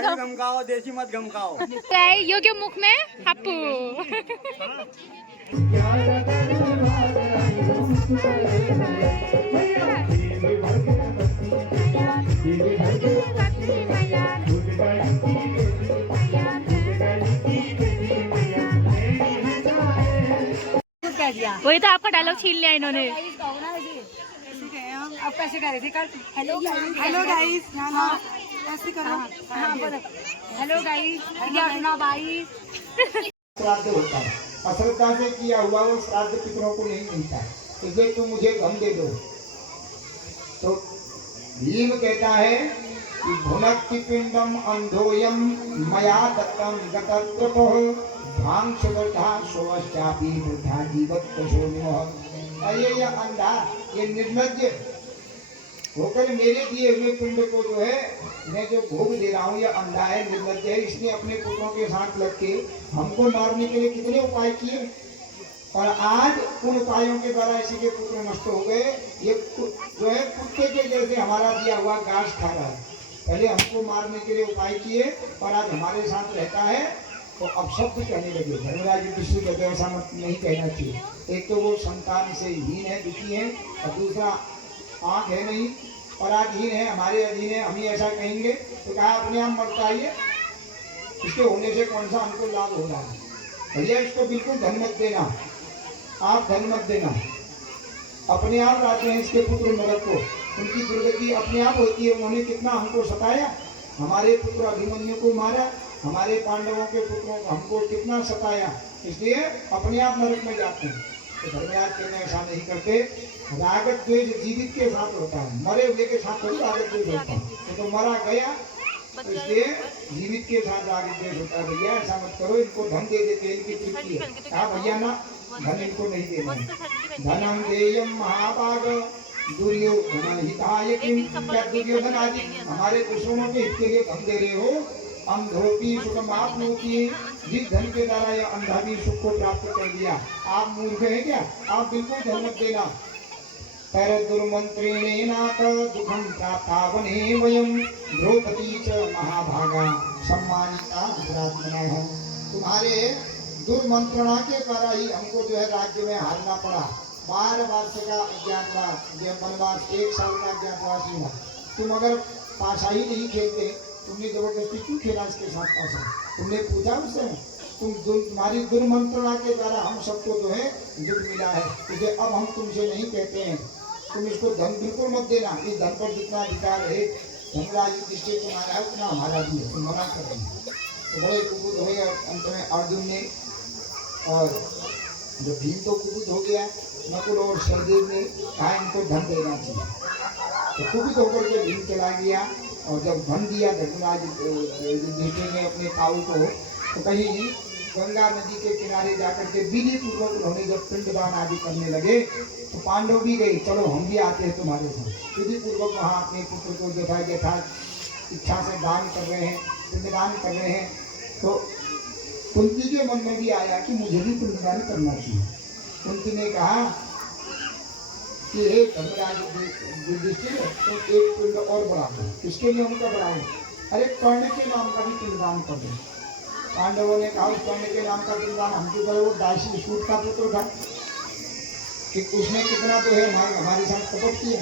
गमकाओ, देसी मत गमकाओ। योग्य मुख में हप्पू। वही तो आपका डायलॉग छीन लिया इन्होंने। अब कैसे कर रहे थे कल? हेलो गाइस, ऐसे करो। हाँ बोलो, हेलो गाइस, भाई। श्राद्ध होता है, अश्रद्धा से किया हुआ वो श्राद्ध पितरों को नहीं मिलता, इसलिए तुम मुझे धन दे दो। तो भीम कहता है कि भुनक्ति पिंडम अंधोयम मया दत्तम गतत्रपः भांग सुगंधा सोवश्चापि बुद्धा जीवत पशोनिमः। अरे ये अंधा, ये निर्लज्ज होकर मेरे दिए हुए पिंड को जो है मैं जो भोग दे रहा हूँ, ये अंधा है, निर्लज्ज है। इसने अपने पुत्रों के साथ लग के हमको मारने के लिए कितने उपाय किए, और आज उन उपायों के द्वारा इसी के पुत्र नष्ट हो गए। ये जो है कुत्ते के जैसे हमारा दिया हुआ घास खा रहा है। पहले हमको मारने के लिए उपाय किए और आज हमारे साथ रहता है, तो अब शब्द कहने लगे। धर्मराज युधिष्ठिर को ऐसा मत नहीं कहना चाहिए। एक तो वो संतान से हीन है, दुखी है, और दूसरा आँख है नहीं, पराधीन है, हमारे अधीन है, हम ही ऐसा कहेंगे तो कहा अपने आप मरता है, इसके होने से कौन सा हमको लाभ हो रहा है। भैया इसको बिल्कुल धन मत देना, आप धन मत देना। अपने आप लाते हैं इसके पुत्र नरक को, उनकी दुर्गति अपने आप होती है। उन्होंने कितना हमको सताया, हमारे पुत्र अभिमन्यु को मारा, हमारे पांडवों के पुत्रों को हमको कितना सताया, इसलिए अपने आप नरक में जाते हैं। तो धर्मराज कहते हैं ऐसा नहीं करते। रागत द्वेष जीवित के साथ होता है, मरे हुए के साथ थोड़ी रागत द्वेष होता है। तो मरा गया, तो इसलिए जीवित के साथ रागत द्वेष होता है। भैया ऐसा मत करो, इनको धन दे देते हैं, इनकी तृप्ति है। कहा भैया ना, धन इनको नहीं देना है। धनम देयम महाभाग दुर्योधन हिताय किम। क्या दुर्योधन आदि हमारे दुश्मनों के हित के लिए धन दे रहे हो? अंधोपी सुखमाप्नोति, जिस धन के द्वारा यह अंधा भी सुख को प्राप्त कर दिया। आप मूर्ख हैं क्या? आप बिल्कुल धन मत देना। पर दुर्मंत्रेणाक दुखम प्राप्ता वने वयम द्रौपदी च महाभागा सम्मानिता धृतराष्ट्रेण। तुम्हारे दुर्मंत्रणा के द्वारा ही हमको जो है राज्य में हारना पड़ा। 12 वर्ष का अज्ञातवास, वनवास, 1 साल का अज्ञातवास हुआ। तुम अगर पाशा ही नहीं खेलते, तुमने जबरदस्ती क्यों खेला इसके साथ पाशा? तुमने पूछा उससे? तुम्हारी दुर्मंत्रणा के द्वारा हम सबको जो है दुख मिला है, इसलिए अब हम तुमसे नहीं कहते हैं तुम इसको धन बिल्कुल मत देना। इस धन पर जितना अधिकार है धर्मराज युधिष्ठिर तुम्हारा है, उतना हमारा भी है, तुम मना कर रहे हैं। तो बड़े कुबुद हो गए अंत में अर्जुन ने, और जो भीम तो कुबुद हो गया, नकुल और सहदेव ने कहा इनको धन देना चाहिए। तो कुबुद होकर के भीम चला गया, और जब धन दिया धर्मराज युधिष्ठिर ने अपने ताऊ को, तो कहीं गंगा नदी के किनारे जाकर के विधि पूर्वक उन्होंने जब पिंडदान आदि करने लगे, तो पांडव भी गए, चलो हम भी आते हैं तुम्हारे साथ। विधि पूर्वक वहाँ अपने पुत्र को यथा इच्छा से दान कर रहे हैं, पिंडदान कर रहे हैं। तो कुंती के मन में भी आया कि मुझे भी पिंडदान करना चाहिए। कुंती ने कहा कि हे धर्मराज युधिष्ठिर, तो एक पिंड और बढ़ा दो। किसके लिए उनका बढ़ाओ? अरे कर्ण के नाम का भी पिंडदान कर दो। पांडवों ने कहा उस कर्ण के नाम का पिंडदान हम क्यों करें? वो दासी सूत का पुत्र था, कि उसने कितना तो है हमारे साथ कपट किया,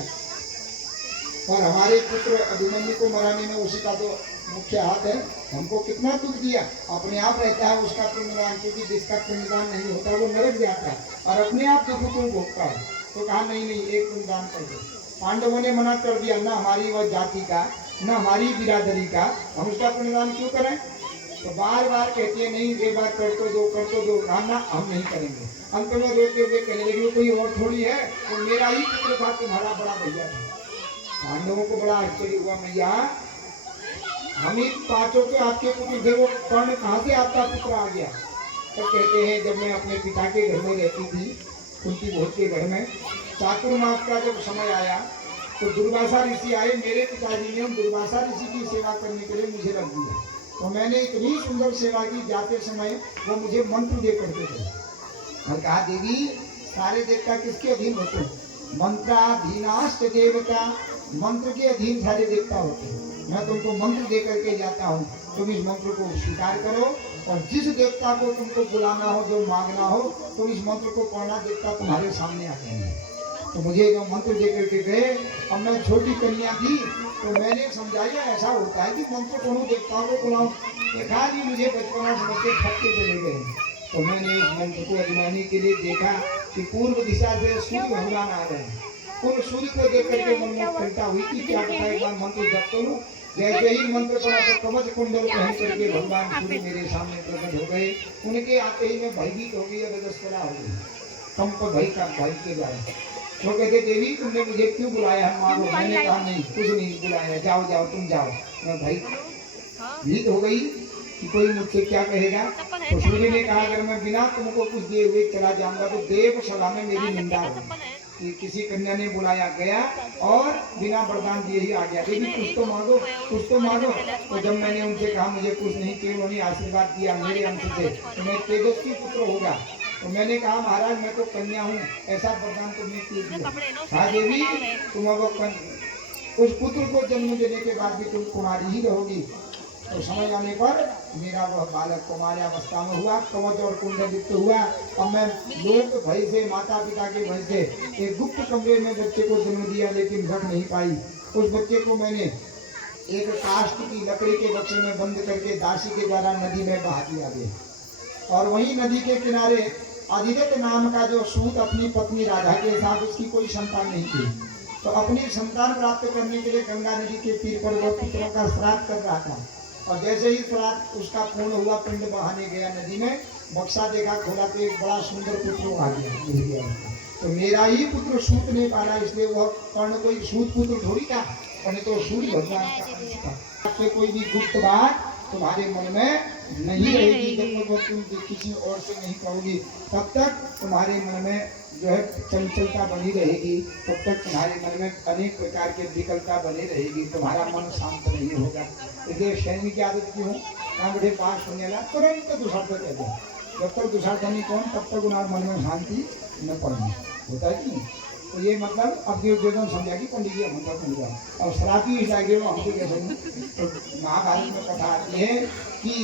और हमारे पुत्र अभिमन्यु को मराने में उसी का तो मुख्य हाथ है। हमको कितना दुख दिया, अपने आप रहता है उसका पिंडदान, क्योंकि जिसका पिंडदान नहीं होता वो नरक जाता है, और अपने आप दुख को भोगता है। तो कहा नहीं एक पिंडदान कर दो। पांडवों ने मना कर दिया, न हमारी वह जाति का, न हमारी बिरादरी का, हम उसका पिंडदान क्यों करें? तो बार बार कहती है नहीं, एक बार कर तो दो, ना हम नहीं करेंगे। अंत में रोते हुए कहने लगे कोई और थोड़ी है, वो मेरा ही पुत्र था, तुम्हारा बड़ा भैया था। पांडवों को बड़ा आश्चर्य हुआ, मैया हम ही 5 के आपके पुत्र थे, वो कर्ण कहाँ से आपका पुत्र आ गया? तो कहते हैं जब मैं अपने पिता के घर में रहती थी, कुंती भोज के घर में, चातुर्मास का जब समय आया, तो दुर्वासा ऋषि आए। मेरे पिताजी ने दुर्वासा ऋषि की सेवा करने के लिए मुझे रख दिया। तो मैंने इतनी सुंदर सेवा की, जाते समय वो मुझे मंत्र दे करते थे। और कहा देवी सारे देवता किसके अधीन होते हैं? मंत्राधीनाश्च देवता, मंत्र के अधीन सारे देवता होते हैं। मैं तुमको मंत्र दे करके जाता हूँ, तुम इस मंत्र को स्वीकार करो और जिस देवता को तुमको बुलाना हो, जो मांगना हो, तुम इस मंत्र को पढ़ना, देवता तुम्हारे सामने आ जाएंगे। तो मुझे जो मंत्र दे करके गए, अब मैं छोटी कन्या थी तो मैंने समझाया ऐसा होता है कि मंत्र पढ़ो, देवताओं को बुलाओ। देखा जी मुझे बचपना समझ के थकते चले गए। तो मैंने उस मंत्र को अजमाने के लिए देखा कि पूर्व दिशा से सूर्य भगवान आ रहे हैं। उन सूर्य को देख करके मन में चिंता हुई कि क्या पता एक बार मंत्र जप करूं। जैसे ही मंत्र पढ़ा तो कवच कुंडल पहन करके भगवान सूर्य मेरे सामने प्रकट हो गए। उनके आते ही मैं भयभीत हो गई और रजस्वला हो गई, कंप भय का भय के द्वारा। वो कहते देवी तुमने मुझे क्यों बुलाया है मारो? मैंने कहा नहीं, कुछ नहीं बुलाया, जाओ जाओ तुम जाओ। मैं भयभीत हो गई कि कोई मुझसे क्या कहेगा। तो सूर्य ने कहा अगर मैं बिना तुमको कुछ दिए हुए चला जाऊंगा तो देव सभा में मेरी निंदा होगी कि किसी कन्या ने बुलाया गया और बिना वरदान दिए ही आ गया। देवी कुछ तो मांगो, कुछ तो मांगो। तो जब मैंने उनसे कहा मुझे कुछ नहीं चाहिए, उन्होंने आशीर्वाद दिया मेरे अंश से तो मैं तेजस्वी पुत्र होगा। तो मैंने कहा महाराज मैं तो कन्या हूँ, ऐसा वरदान तुमने क्यों दिया? हाँ देवी तुम अब उस पुत्र को जन्म देने के बाद भी तुम कुमारी ही रहोगी। तो समय आने पर मेरा वह बालक कुमारी अवस्था में हुआ, कवच और कुंडल युक्त हुआ। अब मैं लोक भय से, माता पिता के भय से एक गुप्त कमरे में बच्चे को जन्म दिया, लेकिन रख नहीं पाई। उस बच्चे को मैंने एक काष्ठ की लकड़ी के बक्से में बंद करके दासी के द्वारा नदी में बहा दिया गया। और वही नदी के किनारे अधिरथ नाम का जो सूत अपनी पत्नी राधा के साथ, उसकी कोई संतान नहीं थी, तो अपनी संतान प्राप्त करने के लिए गंगा नदी के तीर पर वह पुत्रों का श्राद्ध कर रहा था। और जैसे ही श्राद्ध उसका पूर्ण हुआ, पिंड बहाने गया नदी में, बक्सा देखा खोला तो एक बड़ा सुंदर पुत्र आ गया। तो मेरा ही पुत्र सूत नहीं पाला, इसलिए वह कर्ण कोई सूत पुत्र थोड़ी था, कर्ण तो सूर्य भगवान का अंश था। आपसे कोई भी गुप्त बात तुम्हारे मन में नहीं रहेगी। जब तक तुम किसी और से नहीं कहोगी तब तक तुम्हारे मन में जो है चंचलता बनी रहेगी, तब तक तुम्हारे मन में अनेक प्रकार के विकल्पता बनी रहेगी, तुम्हारा मन शांत नहीं होगा। इसलिए सैनिक की आदत क्यों? कहाँ बड़े पास होने लगा तुरंत दुसार्थ कर दो। जब तक दुसार्थ नहीं कौन, तब तक उन्हें मन में शांति न पड़नी होता है कि नहीं। तो ये मतलब अब जो समझा कि पंडित जी हम तक मिल गया और शराबी इस आगे में हमको कैसे नहीं। तो महाभारत में कथा आती है कि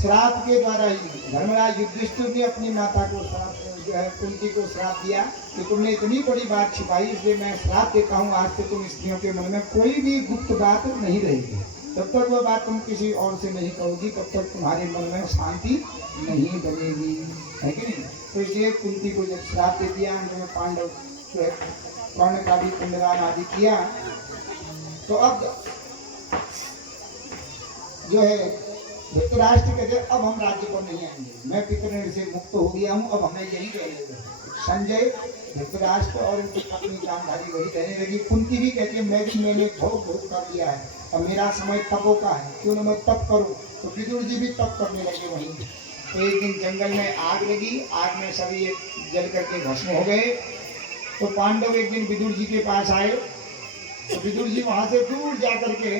श्राप के द्वारा ही धर्मराज युधिष्ठिर ने अपनी माता को श्राप जो है कुंती को श्राप दिया कि तुमने इतनी बड़ी बात छिपाई, इसलिए मैं श्राप देता हूँ आज से तुम स्त्रियों के मन में कोई भी गुप्त बात नहीं रहेगी। जब तक वह बात तुम किसी और से नहीं कहोगी तब तक तुम्हारे मन में शांति नहीं बनेगी, है कि नहीं। तो इसलिए कुंती को जब श्राप दे दिया, उन्होंने पांडव जो है कर्ण का भी पिंडदान आदि किया। तो अब जो है धृतराष्ट्र कहते अब हम राज्य पर नहीं आएंगे, मैं पितृऋण से मुक्त हो गया हूँ, अब हमें यही रहेंगे। संजय धृतराष्ट्र और उनकी पत्नी गांधारी वही रहने लगी। कुंती भी कहती है मैंने बहुत कर लिया है, अब मेरा समय तपों का है, क्यों न मैं तप करूँ। तो विदुर जी भी तप करने लगे वहीं। तो एक दिन जंगल में आग लगी, आग में सभी जल करके भस्म हो गए। तो पांडव एक दिन विदुर जी के पास आए, तो विदुर जी वहां से दूर जा करके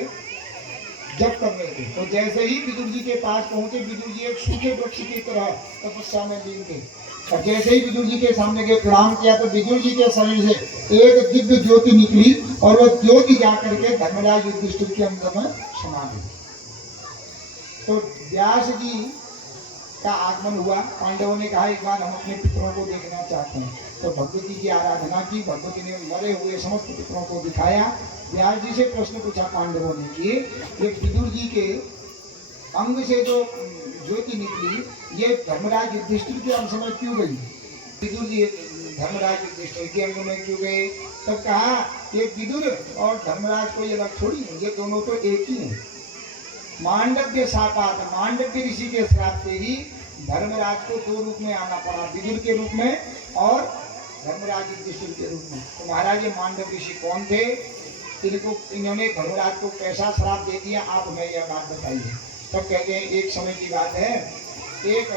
जप कर रहे थे। तो जैसे ही विदुर जी के पास पहुंचे, विदुर जी एक सूखे वृक्ष की तरह तपस्या में लीन थे। और जैसे ही विदुर जी के सामने गए प्रणाम किया तो विदुर जी के शरीर से एक दिव्य ज्योति निकली और वह ज्योति जाकर के धर्मराज युधिष्ठिर के अंदर में समा गई। तो व्यास जी का आगमन हुआ। पांडवों ने कहा एक बार हम अपने पितरों को देखना चाहते हैं। तो भगवती की आराधना की, भगवती ने मरे हुए समस्त पितरों को दिखाया। व्यास जी से प्रश्न पूछा पांडवों ने कि ये विदुर जी के अंग से जो ज्योति निकली ये धर्मराज युधिष्ठिर के अंश में क्यों गई? विदुर जी धर्मराज युधिष्ठिर के अंग में क्यों गए? तब कहा ये विदुर और धर्मराज कोई अलग थोड़ी है, ये दोनों तो एक ही है। मांडव्य शापात, मांडव्य ऋषि के श्राप से ही धर्मराज को दो रूप में आना पड़ा, विदुर के रूप में और धर्मराज युधिष्ठिर के रूप में। तो महाराज ये मांडव्य ऋषि कौन थे? इन्होंने धर्मराज को कैसा श्राप दे दिया, आप हमें यह बात बताइए। तब कहते हैं एक समय की बात है, एक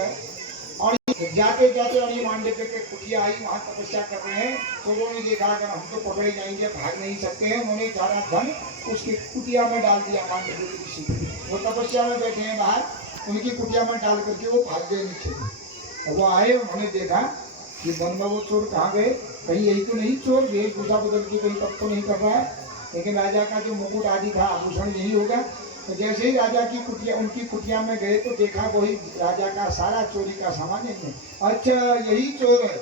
और जाते जाते और ये मांडव्य के कुटिया आई, वहाँ तपस्या कर रहे हैं। तो उन्होंने देखा अगर हम तो पकड़े जाएंगे, भाग नहीं सकते हैं। उन्होंने सारा धन उसकी कुटिया में डाल दिया मांडव्य ऋषि। वो तपस्या में बैठे हैं बाहर, उनकी कुटिया में डाल करके वो भाग गए नीचे। और वो आए, उन्होंने देखा कि वन में वो चोर कहाँ गए, कहीं यही तो नहीं चोर वेशभूषा बदल के कहीं तब तो नहीं कर रहा है। लेकिन राजा का जो मुकुट आदि था, आभूषण यही होगा। तो जैसे ही राजा की कुटिया, उनकी कुटिया में गए तो देखा वही राजा का सारा चोरी का सामान है। अच्छा यही चोर है।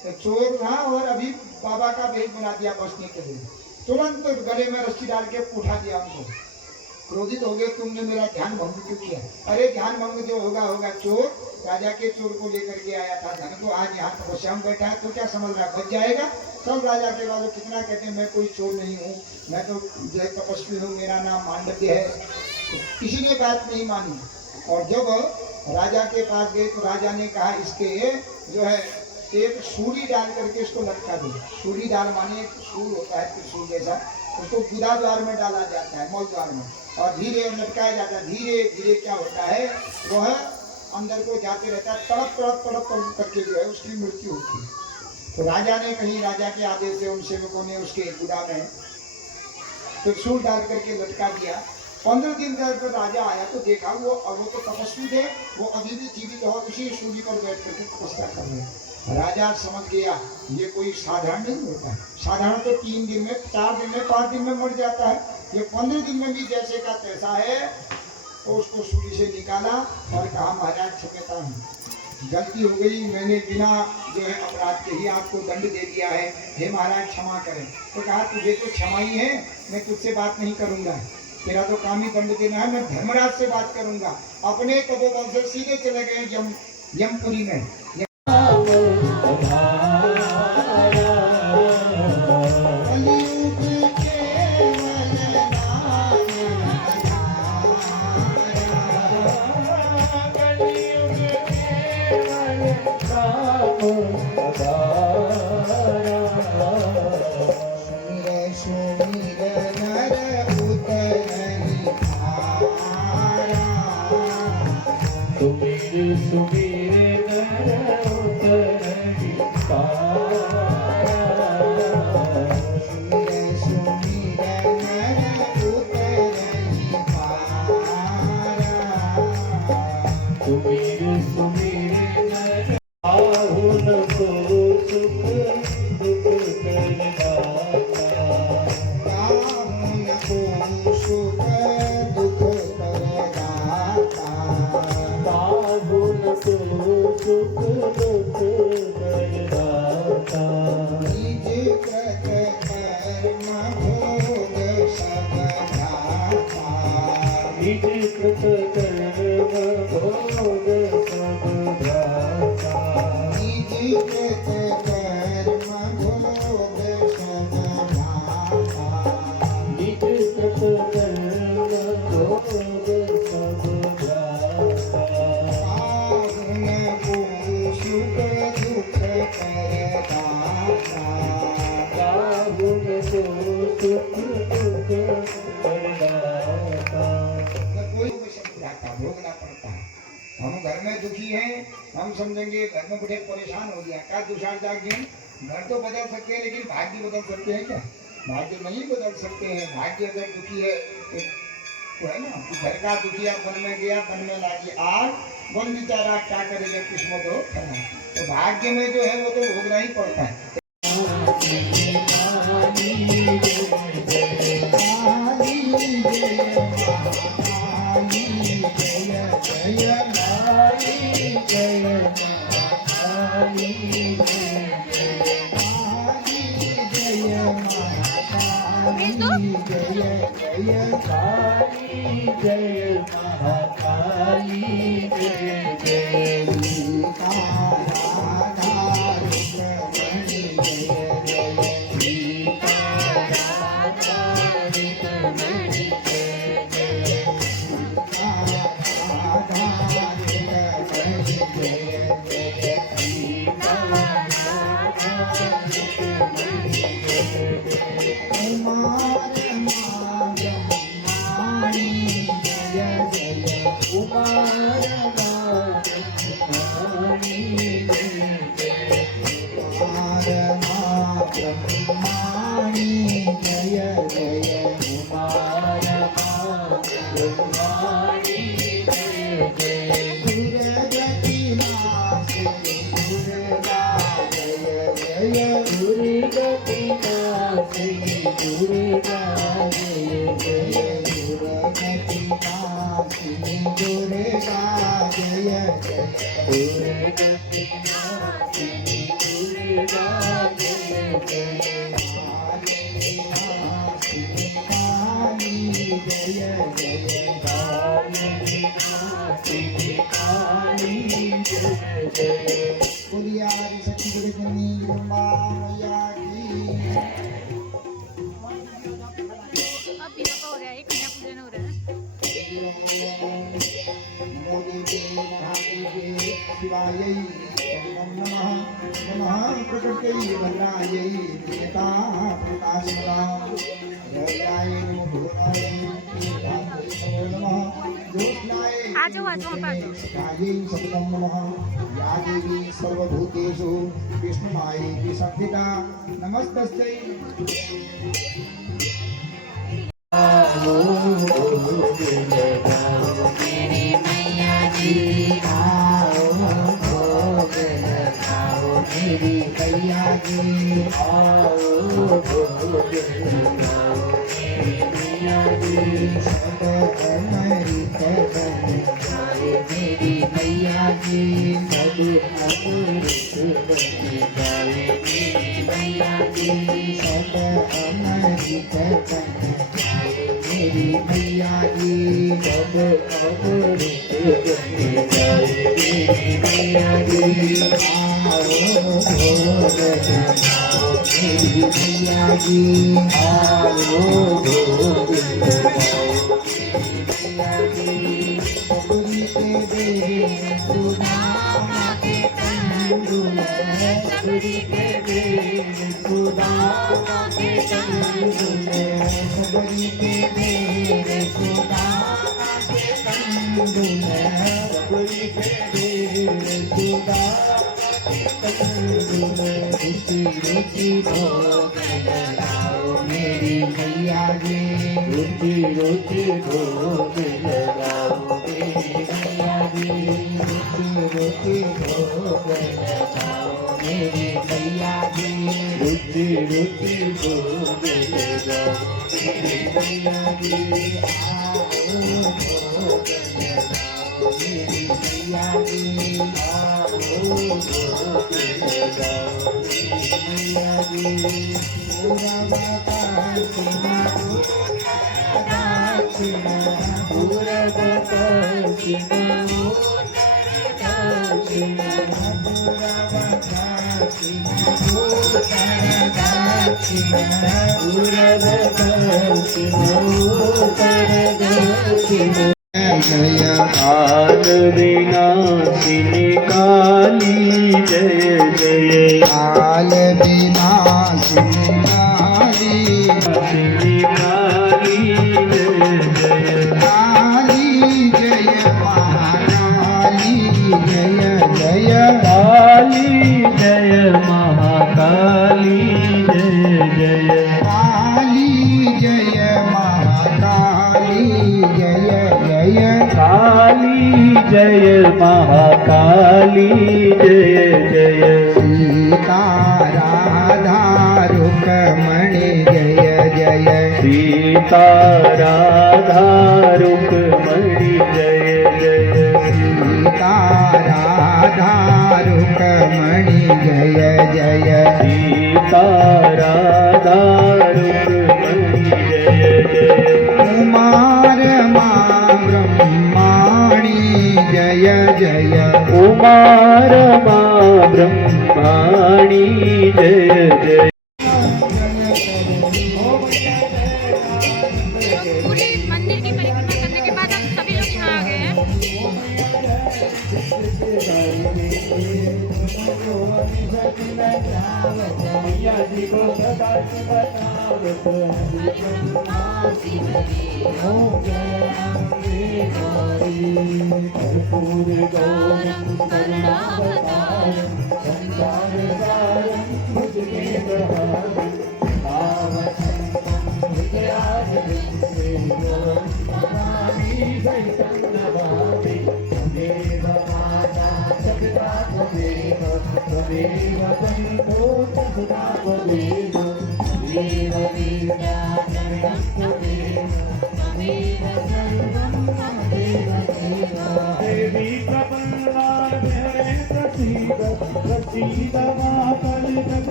तो चोर था और अभी बाबा का भेष बना दिया बसने के लिए। तुरंत गले में रस्सी डाल के उठा दिया उनको। क्रोधित हो गए, तुमने मेरा ध्यान भंग क्यों किया? अरे ध्यान भंग जो होगा होगा, चोर राजा के चोर को लेकर के आया था धन को, आज यहाँ तपस्या में बैठा है तो क्या समझ रहा है बच जाएगा? सब राजा के बाद कितना कहते हैं मैं कोई चोर नहीं हूँ, मैं तो जो है तपस्वी हूँ, मेरा नाम मांडव्य है। तो किसी ने बात नहीं मानी। और जब राजा के पास गए तो राजा ने कहा इसके जो है एक सूली डाल करके इसको लटका दो। सूली डाल माने एक सूल होता है त्रिशूल जैसा, उसको गुदा द्वार में डाला जाता है, मौल द्वार में, और धीरे लटकाया जाता है। धीरे धीरे क्या होता है, वह अंदर को जाते रहता है, तड़प तड़प तड़प तड़प करके जो है उसकी मृत्यु होती है। तो राजा ने कहीं राजा के आदेश से उन सेवकों ने उसके गुदा में त्रिशूल डाल करके लटका दिया। 15 दिन तक राजा आया तो देखा वो तो तपस्वी थे, वो अभी भी जीवित और उसी सूली पर बैठ करके तपस्या कर रहे हैं। राजा समझ गया ये कोई साधारण नहीं होता। साधारण तो 3 दिन में, 4 दिन में, 5 दिन में मर जाता है, ये 15 दिन में भी जैसे का तैसा है। तो उसको सूली से निकाला और कहा महाराज क्षमता हूँ, गलती हो गई, मैंने बिना जो है अपराध के ही आपको दंड दे दिया है, हे महाराज क्षमा करें। तो कहा तुझे तो क्षमा ही है, मैं तुझसे बात नहीं करूँगा, तेरा तो काम ही दंड देना है, मैं धर्मराज से बात करूँगा। अपने तपोबल से सीधे चले गए यमपुरी में। हम घर में दुखी हैं, हम समझेंगे घर में बड़े परेशान हो गया, क्या दुशार जाग गए। घर तो बदल सकते हैं लेकिन भाग्य बदल सकते हैं क्या? भाग्य नहीं बदल सकते हैं। भाग्य अगर दुखी है तो है ना, घर का दुखिया वन में गया, वन में लागी आग, वन बेचारा क्या करेगा, किस्मत हो खराब। तो भाग्य में जो है वो तो भोगना ही पड़ता है। Durga दुर्गा जय जय दुर्गा शिवायै नमः नमः प्रकृत्यै वरायै नियता प्रकाशनां रयाय भूताय नमः ज्योत्स्नाय सदायै सततं नमः या देवी सर्वभूतेषु विष्णुमायेति संस्थिता नमस्तस्यै मेरी मैया जी आओ सब अमृत बन जाए मेरी मैया जी सब अमृत बन जाए मेरी मैया जी सब अमृत बन जाए मेरी मैया जी सब अमृत बन जाए मेरी मैया जी मेरी मैया जी आओ सबरी के दे सुदामा के कंदुल सबरी के दे सुदामा के कंदुल सबरी के दे सुदामा के कंदुल सबरी के दे सुदामा रुचि रुचि भोग लगाओ मेरी मैया जी रुचि रुचि भोग लगाओ मेरी मैया जी रुचि रुचि भोग लगाओ मेरी मैया जी रुचि रुचि भोग लगाओ मेरी मैया जी आओ भोग लगाओ मेरी मैया जी आओ भोग लगाओ मैया जी पूरा माता सीमा पूरा माता सीमा पूरा माता सीमा पूरा माता सीमा जय आल विनाशिनी काली जय जय आल विनाशिनी काली काली जय जय काली जय महाकाली जय जय काली जय महाकाली जय जय काली जय महाकाली जय जय काली जय महाकाली जय जय सीता राधा रुक्मणी जय जय सीता राधा रुक्मणी जय जय सीता राधा रुक्मणी जय जय सीता राधा रुक्मणी जय जय कुमार मां ब्रह्माणी जय जय कुमार मां ब्रह्माणी जय जय पूरी मंदिर की परिक्रमा करने के बाद हम सभी लोग यहाँ आ गए हैं। देव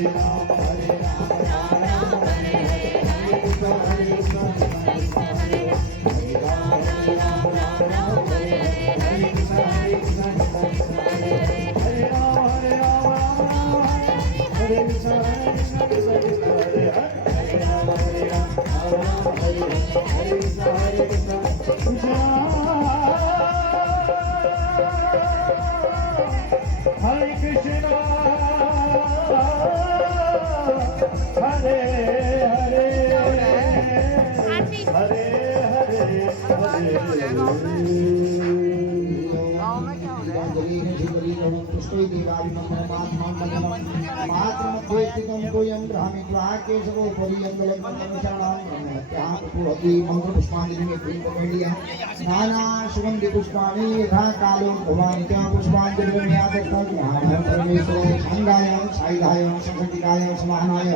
Hare Krishna, Hare Hare, Hare नाना सुगंधि पुष्पाणि यथा कालो भवानि क्या पुष्पांजलि संगाय सायुधाय संसर्गिकाय समानाय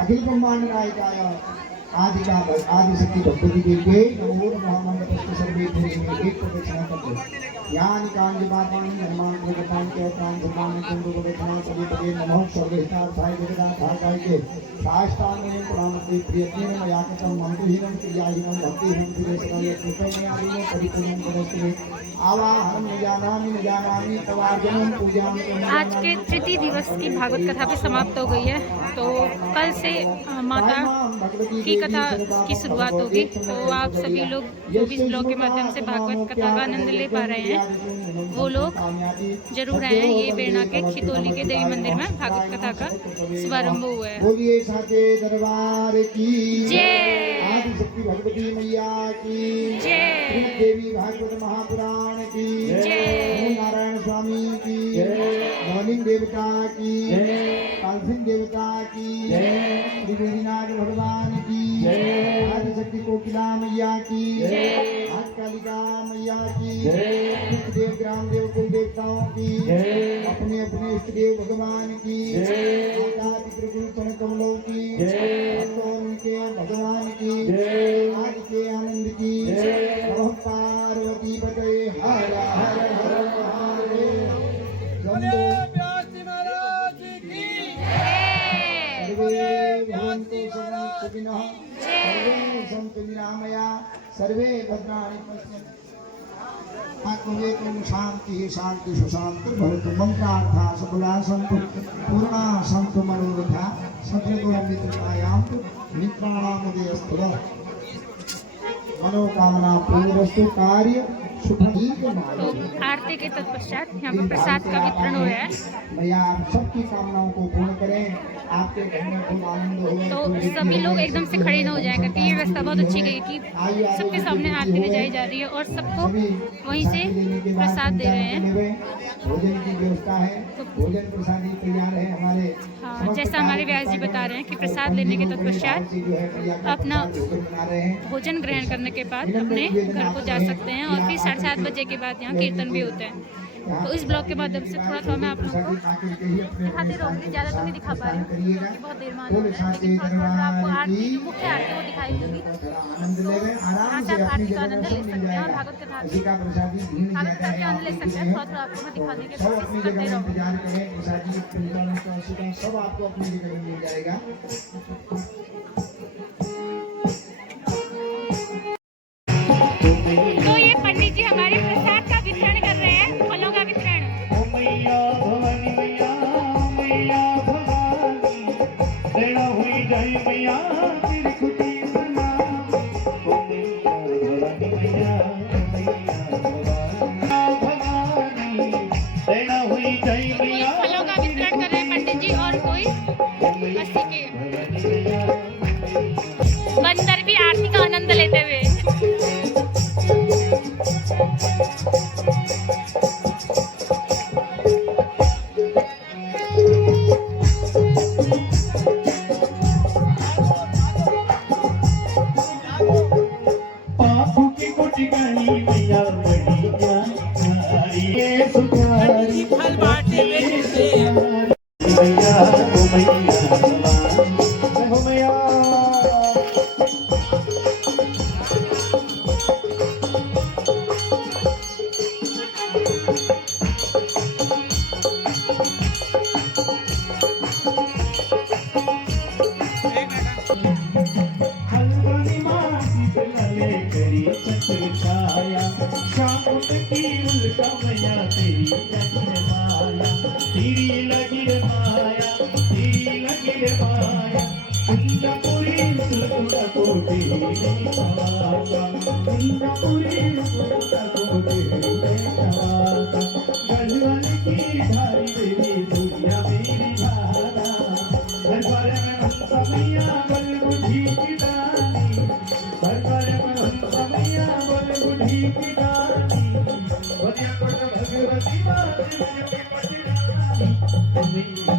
अखिल ब्रह्मांड नायकाय आदि शक्ति भक्ति देवी नमो नमः मंगल सर्वे एक प्रदक्षिणा करते यानि कांज पापानि निर्माण प्रगतान के प्राण भगवान कुंड प्रदक्षिणा सभी पदे नमः सर्वेष्टार्थाय जगदाधारकाय के साष्टांग में प्रणाम के प्रियत्नेन मया कृतं मंत्रहीनं क्रियाहीनं भक्तिहीनं सुरेशकाय कृतमयादीनो परिपूर्णं करस्ते आवाहनं न जानामि तवार्जनं पूजामि। आज के तृतीय दिवस की भागवत कथा भी समाप्त हो गई है, तो कल से माता की कथा की शुरुआत होगी। तो आप सभी लोग जो भी इस ब्लॉग के माध्यम से भागवत कथा का आनंद ले पा रहे हैं वो लोग जरूर आए हैं। ये बेरना के खितौली के देवी मंदिर में भागवत कथा का शुभारंभ हुआ है। बोलिए साचे दरबार की जय, आदि शक्ति भगवती मैया की जय, देवी भागवत महापुराण की जय, नारायण स्वामी की मौलिंग देवता की कालसिंह देवता की त्रिवेणीनाथ भगवान की आदि शक्ति कोकिला मैया की हाथ कालिका मैया की इष्ट देव ग्राम देव कुल देवताओं की अपने अपने इष्ट देव भगवान की माता पितृकुल तन कमलों की भक्तों उनके भगवान की आदि के आनंद की नमः पार्वती पते हर हर हर महादेव जम्बो सर्वे भवन्तु सुखिनः सर्वे सन्तु निरामया सर्वे भद्राणि पश्यन्तु आत्मवे तुम शांति शांति सुशांति भवतु मंत्रार्था सफला सन्तु पूर्णा सन्तु मनोरथा सत्यतो मित्रतायां मित्राणामुदयस्तु मनोकामना पूर्णस्तु कार्य तो आरती के तत्पश्चात यहाँ पर प्रसाद का वितरण हो रहा है। भैया आप सबकी कामनाओं को पूर्ण करें, आपके घर में खूब आनंद हो। तो सभी लोग एकदम से खड़े न हो जाए करके ये व्यवस्था बहुत अच्छी गई कि सबके सामने आरती दिखाई जा रही है और सबको वहीं से प्रसाद दे रहे हैं। भोजन की व्यवस्था है, भोजन प्रसादी तैयार है हमारे। हाँ, जैसा हमारे व्यास जी बता रहे हैं कि प्रसाद लेने के तत्पश्चात अपना भोजन ग्रहण करने के बाद अपने घर को जा सकते हैं और फिर 7:30 बजे के बाद यहाँ कीर्तन भी होता है। तो इस ब्लॉग के माध्यम से थोड़ा थोड़ा मैं आप लोगों को दिखाते रहूँगी, ज़्यादा तो नहीं दिखा पा रही हूँ क्योंकि बहुत देर में आना होता है, लेकिन थोड़ा थोड़ा आपको आरती मुख्य आरती को दिखाई दूँगी। यहाँ से आप आरती का आनंद ले सकते हैं और भागवत कथा का आनंद ले सकते हैं। थोड़ा थोड़ा आपको मैं दिखाने की कोशिश करते रहूँगी। सब आपको अपनी जगह मिल जाएगा। तो ये पंडित जी हमारे प्रसाद का वितरण कर रहे हैं, फलों का वितरण। मैया भवानी मैया मैया भवानी देना हुई जय मैया तेरी खुशी सुना। मैया भवानी मैया मैया भवानी देना हुई जय मैया। फलों का वितरण कर रहे हैं पंडित जी और कोई लस्सी के बंदर भी आरती का आनंद लेते हुए। पापों की कोटि गई मैया बढ़िया ये सुखारी फल बाटे मैया मैया हो मैया। माया लगे माया कुंडपुरी सुरपुरा कोटी निवासा कुंडपुरी सुरपुरा कोटी निवासा गलवन की धारी देवी दुनिया मेरी धारा दरबार में हम समैया बल बुद्धि की दानी दरबार में हम समैया बल बुद्धि की दानी बनिया कोट भगवती मात में के पतिरानी मैया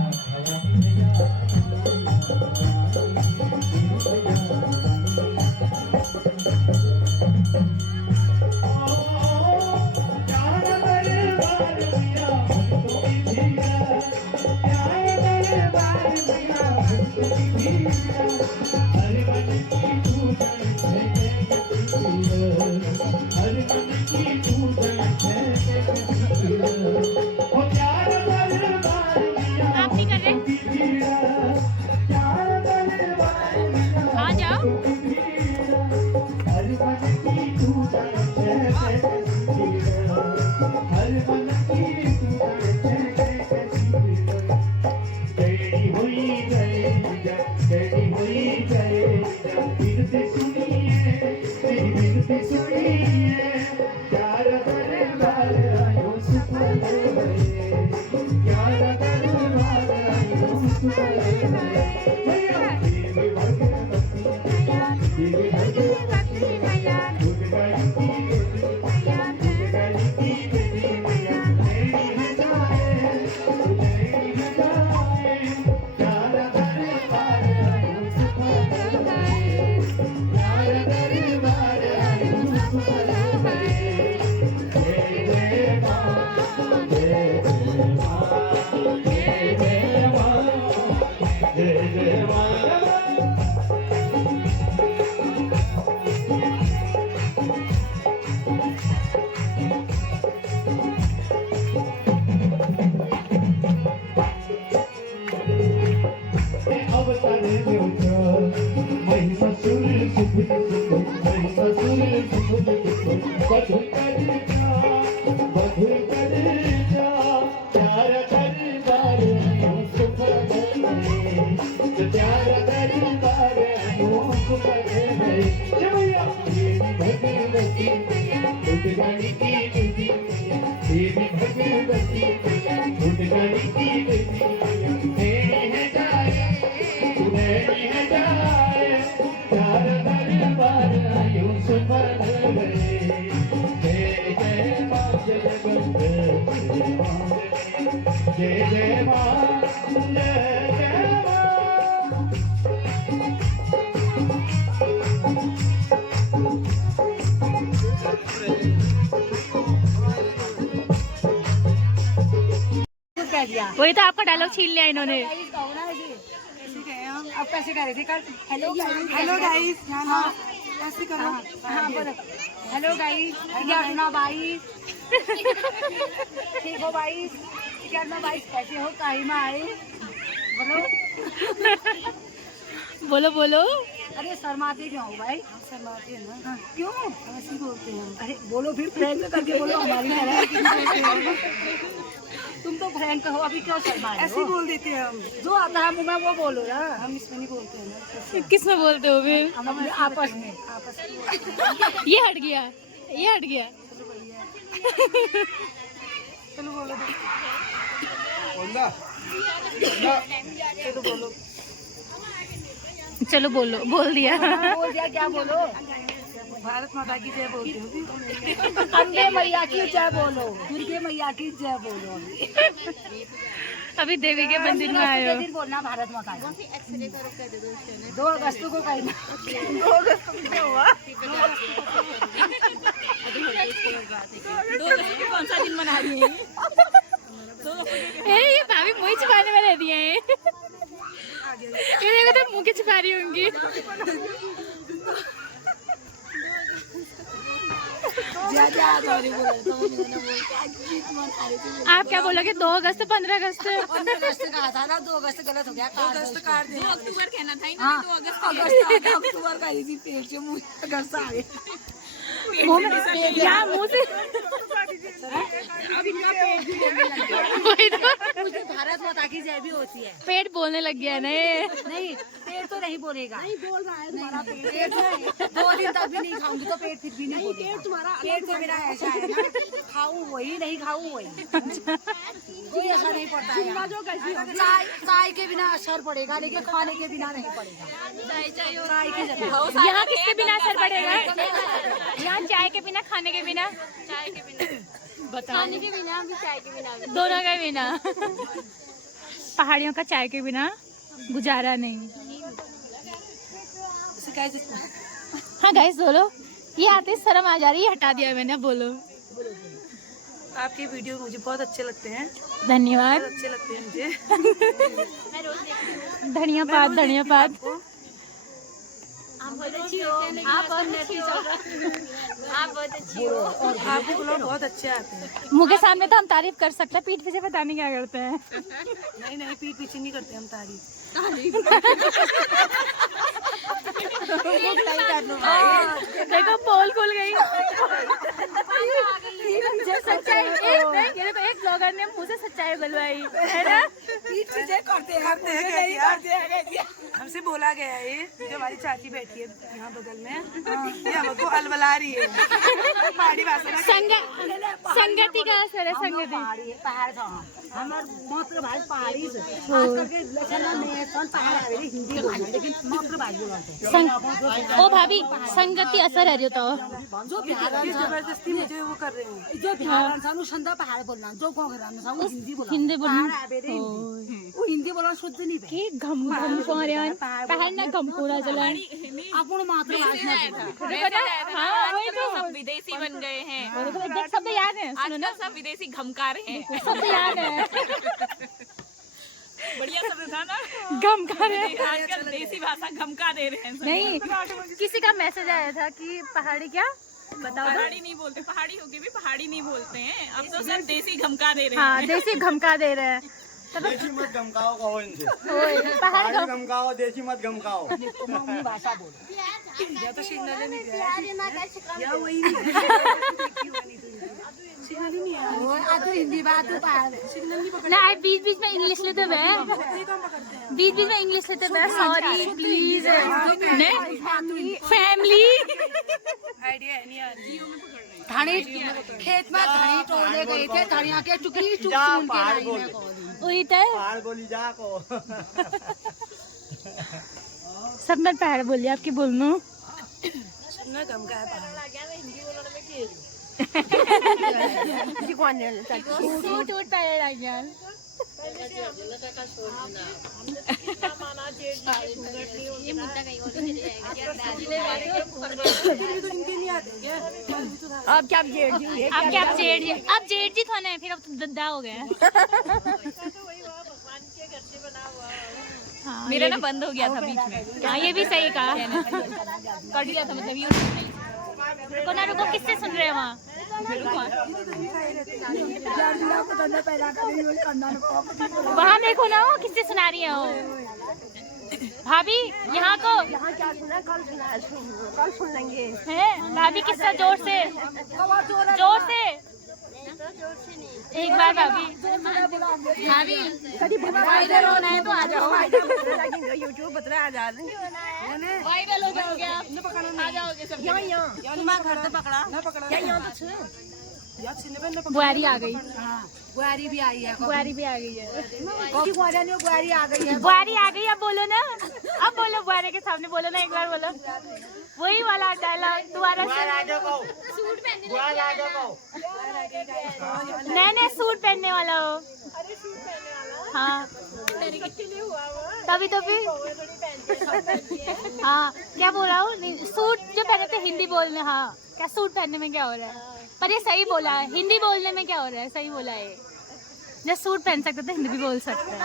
आप नहीं कर रहे? आ जाओ। जय जय मां जय जय मां वही तो आपका डायलॉग छीन लिया इन्होंने। अब कैसे कर रहे थे कल? हेलो गाइस हाँ ऐसे करो। हाँ बोलो हेलो गाइस 11/22 ठीक हो 11/22 कैसे हो कहीं में आए बोलो बोलो बोलो। अरे शर्माते क्यों हो भाई? शर्माते हैं ना। क्यों ऐसे बोलते हैं? अरे बोलो फिर फ्रैंक करके बोलो हमारी तुम तो फ्रैंक हो अभी क्यों शर्माए? ऐसे बोल देते हैं हम जो आता है मुँह में वो बोलो ना। हम इसमें नहीं बोलते हैं ना। किस में बोलते हो फिर? हम अपने आपस में ये हट गया ये हट गया। चलो बोलो चलो बोलो चलो बोलो बोल दिया। बोल दिया क्या बोलो? भारत माता की जय बोलते हो। अम्बे मैया की जय बोलो दुर्गे मैया की जय बोलो। अभी देवी के मंदिर में आए हो। दिन बोलना भारत माता की 2 अगस्त को कहना 2 अगस्त को क्या हुआ? 2 अगस्त को कौन सा दिन मना रही है? ये भाभी मुँह छुपाने में रह दिए हैं। ये तो मुँह के छुपा रही होंगी। आप क्या बोलोगे? 2 अगस्त 15 अगस्त 15 अगस्त कहा था ना 2 अगस्त गलत हो गया। 2 अगस्त काट दे 2 अक्टूबर कहना था हाँ 2 अगस्त अक्टूबर का इसी पेट से मुँह अगस्त आ गया। यहाँ मुँह से अब इनका पेट भी बोलने लग गया। वही तो कुछ दिन भारत माता की जय भी होती है। पेट बोलने लग गया ना ये। नहीं पेट तो नहीं बोलेगा। नहीं बोल रहा है तुम्हारा पेट। 2 दिन तक भी नहीं खाऊंगी तो पेट फिर भी नहीं बोलेगा। पेट तुम्हारा पेट तो मेरा ऐसा है ना, खाऊं वही नहीं खाऊं वही, कोई असर नहीं पड़ता है। चाय के बिना असर पड़ेगा लेकिन खाने के बिना नहीं पड़ेगा। चाय के जरूर। यहाँ किसके बिना असर पड़ेगा? यहाँ चाय के बिना, खाने के बिना, चाय के बिना, खाने के बिना भी, चाय के बिना भी, दोनों के बिना। पहाड़ियों का चाय के बिना गुजारा नहीं। हाँ गाइस बोलो, ये आते शर्म आ जा रही है, हटा दिया मैंने, बोलो। आपके वीडियो मुझे बहुत अच्छे लगते हैं। धन्यवाद। अच्छे लगते हैं मुझे। धन्यवाद धन्यवाद। आप बहुत अच्छी हो। और आपके ब्लॉग बहुत अच्छे आते हैं। मुँह के सामने तो हम तारीफ कर सकते हैं, पीठ पीछे पता नहीं क्या करते हैं। नहीं नहीं पीठ पीछे नहीं करते हम तारीफ। देखो पोल खुल गई। सच्चाई एक ब्लॉगर ने मुँह से सच्चाई बुलवाई है ना। पीठ पीछे करते हैं। हमसे बोला गया है, ये जो हमारी चाची बैठी है यहाँ बगल में, ये हमको अलबला रही है। पहाड़ी भाषा संगति का असर है। संगति पहाड़ का हमार मातृभाषा पहाड़ी से खास करके लखनऊ पहाड़ आवे हिंदी बोलते लेकिन मातृभाषा बोलते हैं। ओ भाभी, संगति असर है तो जो बिहार जबरदस्ती मुझे वो कर रहे हैं। जो बिहार इंसान संदा पहाड़ बोलना, जो गाँव घर इंसान वो हिंदी बोलना, हिंदी बोलना, वो हिंदी बोलना शुद्ध नहीं है। कि घम घम कोरियन पहाड़ ना घम पूरा चलन अपन मातृभाषा हाँ वही तो सब विदेशी बन गए हैं। देख शब्द याद है, सुनो ना, आजकल सब विदेशी घमकार हैं। शब्द याद है। बढ़िया शब्द था ना, घमकार है। आजकल देसी भाषा घमका दे रहे हैं सब। नहीं, किसी का मैसेज आया था कि पहाड़ी क्या बताओ। पहाड़ी नहीं बोलते, पहाड़ी होके भी पहाड़ी नहीं बोलते हैं, अब तो सब देसी घमका दे रहे हाँ देसी घमका दे रहे हैं। देसी मत गमकाओ कहो इनसे। पहाड़ पहाड़ी गमकाओ, देसी मत गमकाओ। अपनी भाषा बोलो। या तो सिग्नल नहीं है या वही सिग्नल ही नहीं है। वो आ तो हिंदी बात तो पहाड़ सिग्नल नहीं पकड़। ना बीच बीच में इंग्लिश लेते हुए, बीच बीच में इंग्लिश लेते हुए, सॉरी प्लीज, फैमिली आइडिया है नहीं यार। धानी खेत में धानी तोड़ने गए थे, धनिया के टुकड़ी चुप सुन के लाई में वही तो पहाड़ बोली जा को। सब मैं पहाड़ बोलिए, आपकी बोलनू ना गम का है सूट उट पहले लग गया। अब क्या जेठ जी, अब जेठ जी थाना है, फिर अब तो दद्दा हो गया। हाँ, मेरा ना बंद हो गया था बीच में। हाँ ये भी सही कहा। कट गया था, मतलब यूट्यूब रुको ना रुको, किससे सुन रहे हैं वहाँ? वहाँ देखो ना, वो किससे सुना रही है वो भाभी। यहाँ को क्या सुना कल सुन लेंगे। है भाभी, किस्सा जोर से जोर से एक बार भाभी। भाभी वायरल होना है तो आ जाओ, यूट्यूब बता आ जा वायरल हो जाओगे आप, आ जाओगे सब। यहाँ घर से पकड़ा ना पकड़ा बुआरी आ गई। बुआरी भी आई है, बुआरी भी आ गई है। बुआरी आ गई है। बुआरी आ गई, अब बोलो ना, अब बोलो बुआरे के सामने बोलो ना, एक बार बोलो वही वाला डायलॉग दोबारा से। नहीं सूट पहनने वाला हो। हाँ तभी तो फिर हाँ क्या बोल रहा हूँ, सूट जो पहने थे हिंदी बोलने। हाँ क्या सूट पहनने में क्या हो रहा है, पर ये सही बोला है, हिंदी बोलने में क्या हो रहा है, सही बोला है। जब सूट पहन सकते थे हिंदी भी बोल सकते हैं।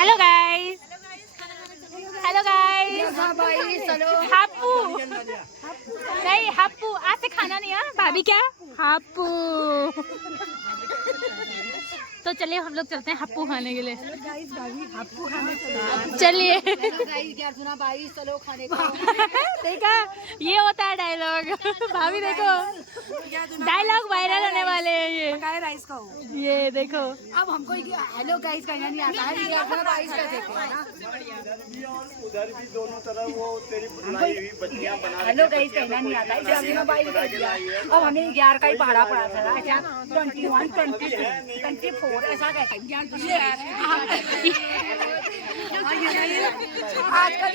Hello guys, hello guys. हापू नहीं, हापू आज से खाना नहीं है भाभी। क्या हापू तो चलिए हम लोग चलते हैं हप्पू खाने के लिए। हप्पू खाने चलिए क्या सुना भाई, चलो खाने को। देखा, ये होता है डायलॉग। भाभी देखो, डायलॉग वायरल होने वाले हैं ये। राइस का हो, ये देखो, अब हमको हेलो गाइस कहना नहीं आता है, राइस का देखते हैं ना। उधर भी दोनों तरफ वो तेरी बनाई हुई बत्तियां बना हेलो गाइस कहना नहीं आता है, अब हमें 11 का ही पहाड़ा पड़ा था, 21, 24 ऐसा कहते हैं। आजकल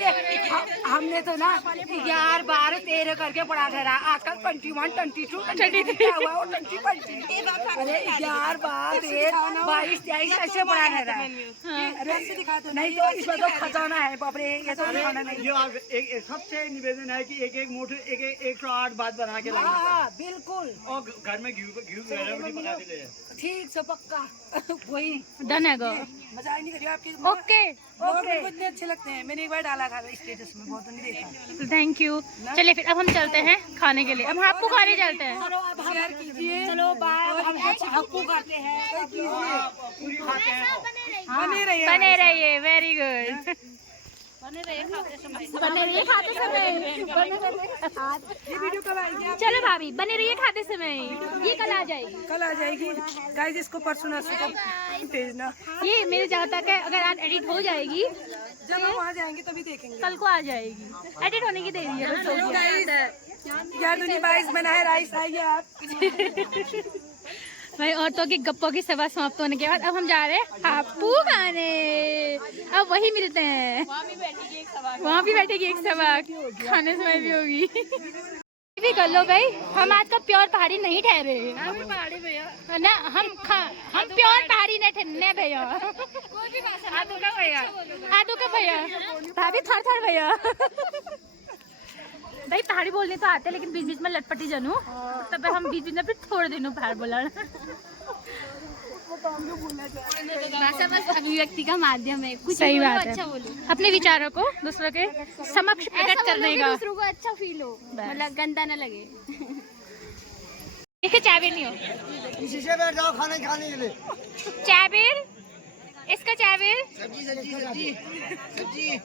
हमने तो ना 11, 12, 13 करके पढ़ा था, आजकल 21, 22, 23 हुआ और 20, 11, 12, 13, 22, 23 ऐसे पढ़ा था। नहीं तो इसमें तो खजाना है, बाप रे, ये तो खाना नहीं। ये एक सबसे निवेदन है कि एक मोटे 108 बात बना के लाना। हाँ बिल्कुल, और घर में घी रोटी पका के ले। ठीक से पक्का वही डन है गो। मजा नहीं करिए आपकी। ओके ओके, इतने अच्छे लगते हैं, मैंने एक बार डाला था स्टेटस में, बहुत नहीं देखा। Thank you. चलिए फिर अब हम चलते हैं खाने के लिए। अब हप्पू खाने चलते हैं। चलो अब हम शेयर कीजिए, चलो बाय, हम हप्पू करते हैं। पूरी खाते हैं। बने रहिए, वेरी गुड। बने रहिए खाते समय। ये वीडियो कब आएगी? चलो भाभी, बने रहिए खाते समय। ये कल आ जाएगी। कल आ जाएगी गाइस, इसको परसों नरसों को भेजना। ये मेरे जहाँ तक है, अगर आज एडिट हो जाएगी, जब हम वहाँ जाएंगे तभी देखेंगे। कल को आ जाएगी। एडिट होने की देरी है। चलो गाइस, यार दुनी बाइस बना है, राइस आइए आप। भाई औरतों की गप्पों की सभा समाप्त होने के बाद अब हम जा रहे हैं हप्पू खाने। अब वही मिलते हैं, वहाँ भी बैठेगी एक सभा, खाने समय भी होगी। भी कर लो भाई, हम आज का प्योर पहाड़ी नहीं ठहरे। पहाड़ी भैया ना, हम प्योर पहाड़ी नहीं ठहरने भैया। आदू का भैया, भाभी थर भैया। भाई पहाड़ी बोलने तो आते, लेकिन बीच बीच में लटपटी जनू, तब हम बीच बीच में फिर थोड़े दिनों पहाड़ बोला। भाषा बस अभिव्यक्ति का माध्यम है, कुछ सही बात है। अच्छा बोलो, अपने विचारों को दूसरों के समक्ष प्रकट करने का, दूसरों को अच्छा फील हो, मतलब गंदा न लगे। देखिए चाबीर नहीं हो, इसी से बैठ जाओ खाने के लिए। चाबीर, इसका चाबीर। सब्जी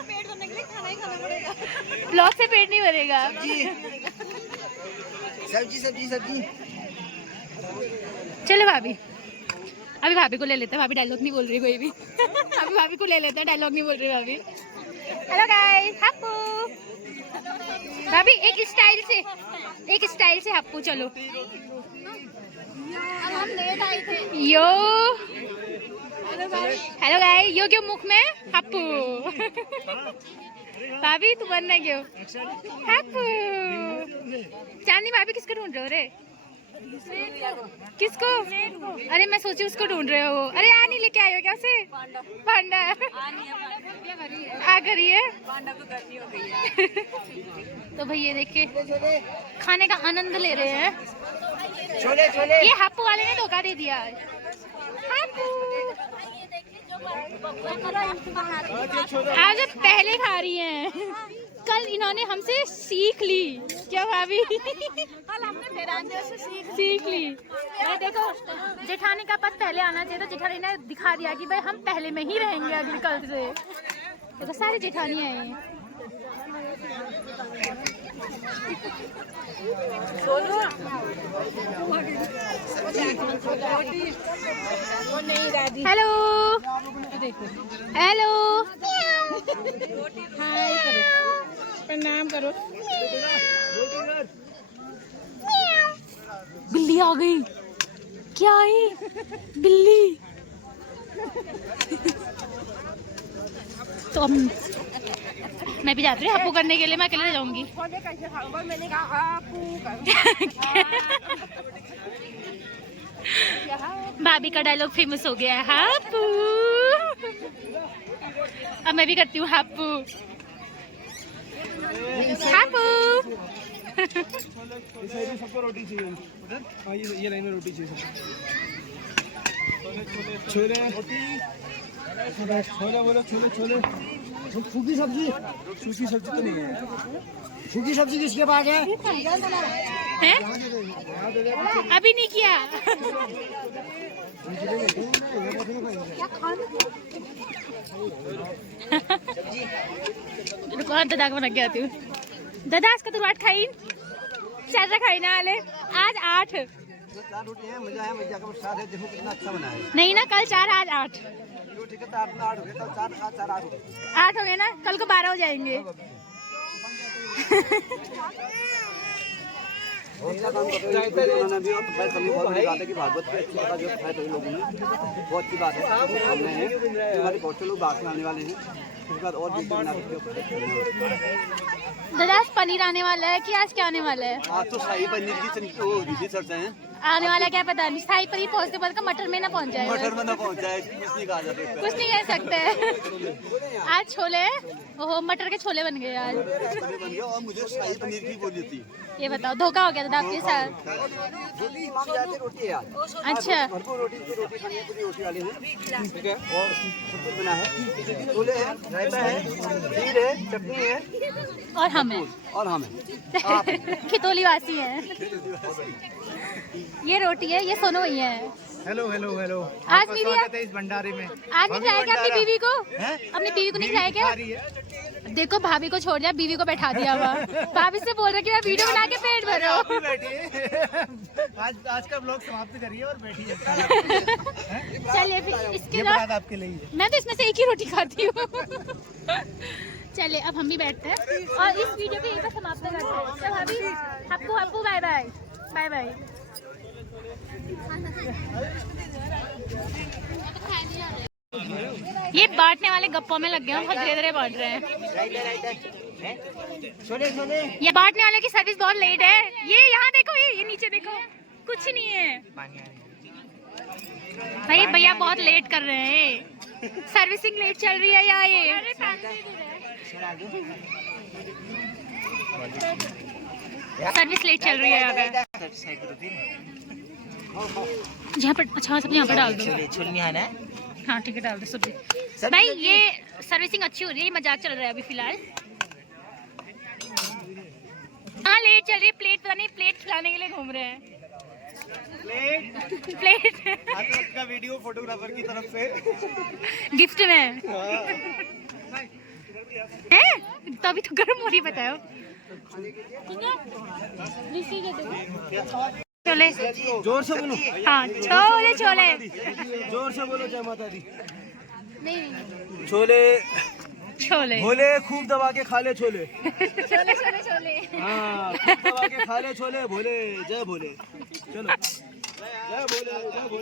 पेट भरने के लिए खाना ही खाना पड़ेगा। ब्लॉक से पेट नहीं भरेगा। सब्जी चलो भाभी, अभी भाभी को ले लेते हैं। भाभी डायलॉग नहीं बोल रही कोई भी। अभी भाभी को ले लेते हैं, डायलॉग नहीं बोल रही भाभी। Hello guys, Happu. भाभी एक स्टाइल से हप्पू। चलो हम लेट आए थे। यो हेलो गाइस, यो क्यों मुख में हप्पू। भाभी तू बनना क्यों हप्पू। चांदनी भाभी किसको ढूंढ रहे हो रे? किसको? अरे मैं सोची उसको ढूंढ रहे हो। अरे आ नहीं लेके आए हो क्या उसे? पांडा आ करी है। तो भाई ये देखिए खाने का आनंद ले रहे हैं। छोले ये हप्पू वाले ने धोखा दे दिया। आज पहले खा रही हैं, कल इन्होंने हमसे सीख ली। क्या भाभी? कल हमने फिरांदे से सीख ली। मैं देखो जेठानी का पद पहले आना चाहिए, तो जेठानी ने दिखा दिया कि भाई हम पहले में ही रहेंगे अगले कल से। तो सारे जेठानी आए हैं। हेलो हेलो, हाय करो, प्रणाम करो। बिल्ली आ गई। क्या है? बिल्ली। तो अब मैं भी जाती हूँ हप्पू करने के लिए। मैं अकेले जाऊंगी। भाभी का डायलॉग फेमस हो गया है, हप्पू। अब मैं भी करती हूँ हप्पू हप्पू। सबको रोटी चाहिए। हाँ ये लाइन में रोटी चाहिए। छोले छोले बोलो, छोले। सूखी सब्जी सूखी सब्जी तो नहीं है। सूखी सब्जी किसके पास है? हैं? अभी नहीं किया। रुको दादा को बना के आती हूँ। दादा आज का तुरवाट खाई चार खाई ना आले आज 8 नहीं ना कल 4 आज 8 8 हो गए ना कल को 12 हो जाएंगे। बहुत अच्छी बात है हमारे बहुत से लोग बात आने वाले हैं उसके बाद और दादा आज पनीर आने वाला है कि आज क्या आने वाला है? आज तो शाही पनीर की चर्चा है आने वाला क्या पता नहीं। शाही पनीर पहुँचते बाद का मटर में ना पहुँच जाए। मटर में ना पहुंच जाए कुछ नहीं कहा जाता कुछ नहीं कह सकते। आज छोले ओहो मटर के छोले बन गए आज। बन गया और मुझे शाही पनीर की बोली थी। ये बताओ धोखा हो गया दादा आपके साथ? रोटी है अच्छा भरपूर रोटी खानी है पूरी रोटी वाली है ठीक है और सब कुछ बना है छोले है रायता है खीर है चटनी है और हम हैं और हम हैं खितौली वासी हैं। ये रोटी है ये सोनू भैया है। Hello hello hello. आज भी स्वागत है इस भंडारे में। आज नहीं खिलाया क्या अपनी बीवी को? अपनी बीवी को नहीं खिलाया क्या? देखो भाभी को छोड़ दिया बीवी को बैठा दिया हुआ। भाभी से बोल रहे कि मैं वीडियो बना के पेट भरो। आज का ब्लॉग समाप्त करिए और बैठिए। चलिए फिर इसके बाद आपके लिए मैं तो इसमें से एक ही रोटी खाती हूँ। चलिए अब हम भी बैठते हैं और इस वीडियो को यहीं पर समाप्त करते हैं। तो भाभी आपको बाय बाय बाय बाय। ये बांटने वाले गप्पों में लग गए हैं बहुत धीरे धीरे बांट रहे हैं। ये बांटने वाले की सर्विस बहुत लेट है। ये यहाँ देखो ये नीचे देखो कुछ नहीं है भाई। भैया बहुत लेट कर रहे हैं। सर्विसिंग लेट चल रही है यहाँ ये सर्विस लेट चल रही है यहाँ पे। यहाँ पर अच्छा सब यहाँ पर डाल दो। हाँ ठीक है डाल दो सब्जी। भाई ये सर्विसिंग अच्छी हो रही है। ये मजाक चल रहा है अभी फिलहाल। हाँ लेट चल रही है। प्लेट पता नहीं प्लेट खिलाने के लिए घूम रहे हैं। प्लेट का वीडियो फोटोग्राफर की तरफ से गिफ्ट में है तो अभी तो गर्म हो रही बताओ। छोले जोर से बोलो। हाँ छोले छोले जोर से बोलो जय माता दी। नहीं छोले छोले भोले खूब दबा के खा ले छोले। छोले छोले छोले हाँ खूब दबा के खा ले छोले भोले जय भोले। चलो जय भोले जय भोले।